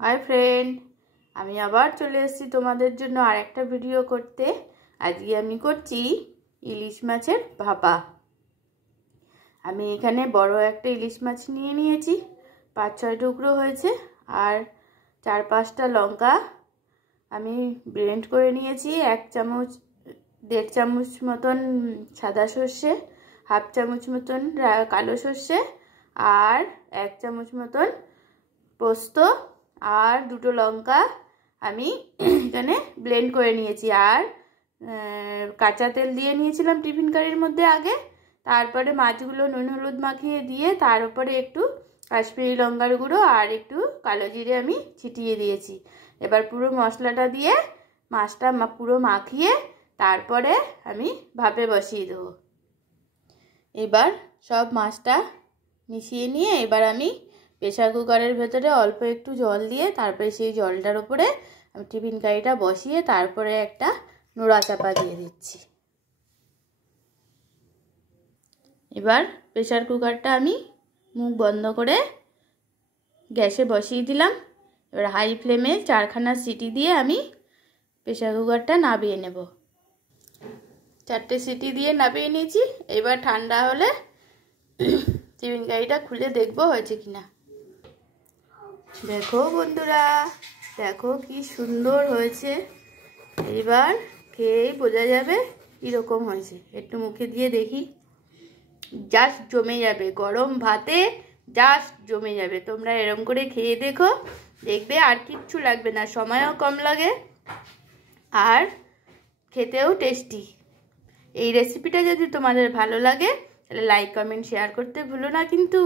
Hi friend, আমি আবার চলে এসেছি তোমাদের জন্য আরেকটা ভিডিও করতে। আজকে আমি করছি ইলিশ মাছের ভাপা। আমি এখানে বড় একটা ইলিশ মাছ নিয়ে নিয়েছি, 5-6 টুকরো হয়েছে। আর 4-5টা লঙ্কা আমি ব্লেন্ড করে নিয়েছি। 1 চামচ 1.5 চামচ মতন সাদা সর্ষে, 1/2 চামচ মতন কালো সর্ষে, আর 1 চামচ মতন পোস্ত, আর 2টো লঙ্কা আমি এখানে ব্লেন্ড করে নিয়েছি। আর কাঁচা তেল দিয়ে নিয়েছিলাম টিফিন কারির মধ্যে আগে। তারপরে মাছগুলো নুন হলুদ মাখিয়ে দিয়ে তার উপরে একটু কাশ্মীরি লঙ্কার গুঁড়ো আর একটু কালো জিরে আমি ছিটিয়ে দিয়েছি। এবার পুরো মশলাটা দিয়ে মাছটা পুরো মাখিয়ে তারপরে আমি ভাপে বসিয়ে দেবো। এবার সব মাছটা মিশিয়ে নিয়ে এবার আমি প্রেসার কুকারের ভেতরে অল্প একটু জল দিয়ে তারপরে সেই জলটার উপরে আমি টিফিন কারিটা বসিয়ে তারপরে একটা নোড়া চাপা দিয়ে দিচ্ছি। এবার প্রেসার কুকারটা আমি মুখ বন্ধ করে গ্যাসে বসিয়ে দিলাম। এবার হাই ফ্লেমে 4খানা সিটি দিয়ে আমি প্রেসার কুকারটা নামিয়ে নেব। 4টে সিটি দিয়ে নামিয়ে নিয়েছি। এবার ঠান্ডা হলে টিফিন কারিটা খুলে দেখবো হয়েছে কিনা। দেখো বন্ধুরা, দেখো কি সুন্দর হয়েছে। এবার খেয়েই বোঝা যাবে কীরকম হয়েছে। একটু মুখে দিয়ে দেখি, জাস্ট জমে যাবে, গরম ভাতে জাস্ট জমে যাবে। তোমরা এরম করে খেয়ে দেখো, দেখবে আর কিচ্ছু লাগবে না, সময়ও কম লাগে আর খেতেও টেস্টি। এই রেসিপিটা যদি তোমাদের ভালো লাগে তাহলে লাইক কমেন্ট শেয়ার করতে ভুলো না কিন্তু।